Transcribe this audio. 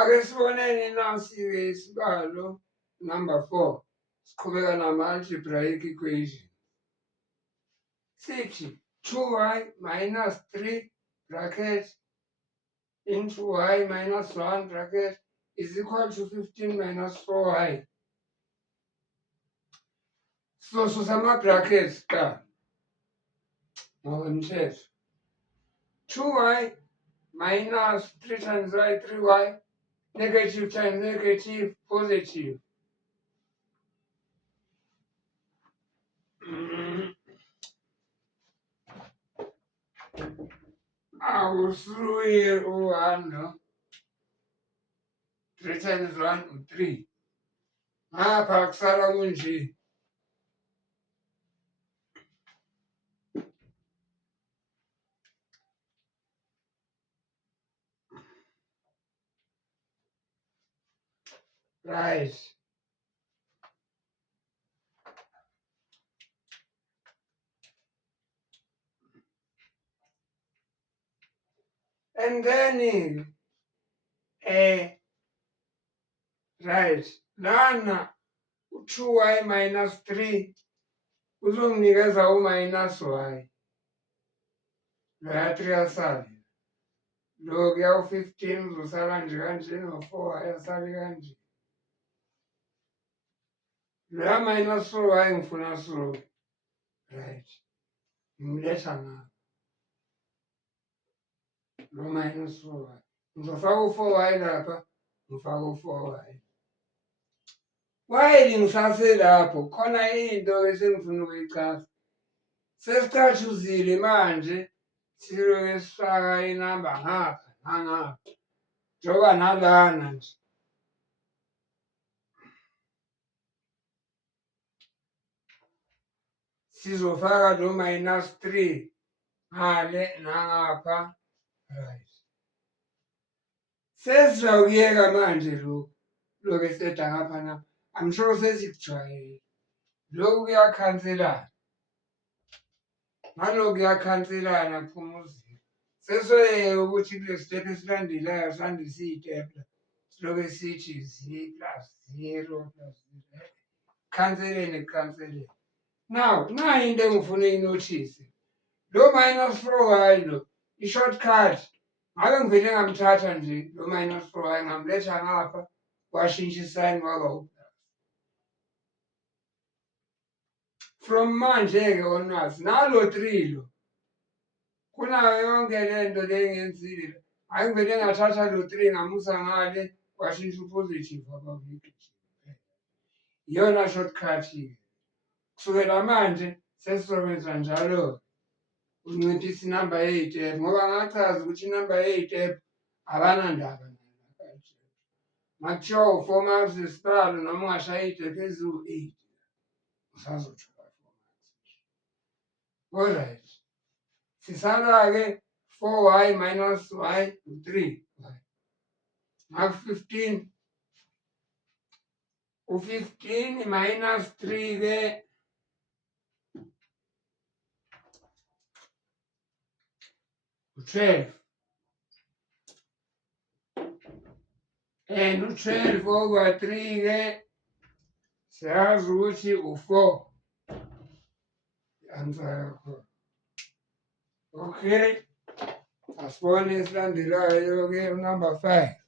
Ake siboneni nasi-ke isibalo number 4. Siqhubeka nama-algebraic equation. Sithi 2y minus 3 bracket into y minus 1 bracket is equal to 15 minus 4y. Sizosusa ama-brackets kuqala ngokwemthetho. 2y minus 3 times y, 3y, negative times negative, positive. Awusuye u-1 no? 3 times 1 u-3. Ngapha kusala kunje. Right. And then right, lana u-2y minus 3 uzonginikeza u-minus y. Loya 3 asale. Lo kuya u-15 uzosala nje kanje, no-4y asale kanje. Loya minus 4y ngifuna suke. Right. Ngimletha ngapha. Lo minus 4y. Ngizofaka u-4y lapha, ngifaka u-4y. While ngisaselapho khona into esengifuna ukuyichaza. Sesicathuzile manje siloke sifaka inamba ngapha nangapha. Njengoba nalana nje. Sizofaka lo minus 3 ngale nangapha. Right. Sesizawuyeka manje lo eseda ngapha na. I'm sure sesikujwayele. Lokhu kuyakhanselana. Ngalokhu kuyakhanselana kuphuma u-0. Sesoyeka ukuthi kule step esilandelayo sandise iy'tepla. Siloke sithi z plus 0 plus 0. Khanselene kukhanselene. Now, nayi into engifuna uyinothise. Lo minus 4y lo, i-shortcut. Ngabe ngivele ngamthatha nje lo minus 4y ngamletha ngapha, washintsha isayini kwaba u-plus. From manje-ke onwazi, nalo 3 lo. Kunayo yonke lento le engiyenzile. Hhayi ngivele ngathatha lo 3 ngamusa ngale, washintsha u-positive waba u-negative. Iyona shortcut-ke. Kusukela manje sesizokwenza njalo-ke. Unciphisa inamba yey'tephu ngoba ngachaza ukuthi inamba yey'tephu abanandaba nayo. Makuthiwa u-4 marks isibalo noma ungashaya iy'tephu eziwu-8 usazothola 4 marks. Alright. Sisala-ke 4y minus y u-3. Ngaku-15. U-15 minus 3-ke u-12. And u-12 over 3-ke siyazi ukuthi u-4. I-answer yakho. Okay. Asibone esilandelayo-ke number 5.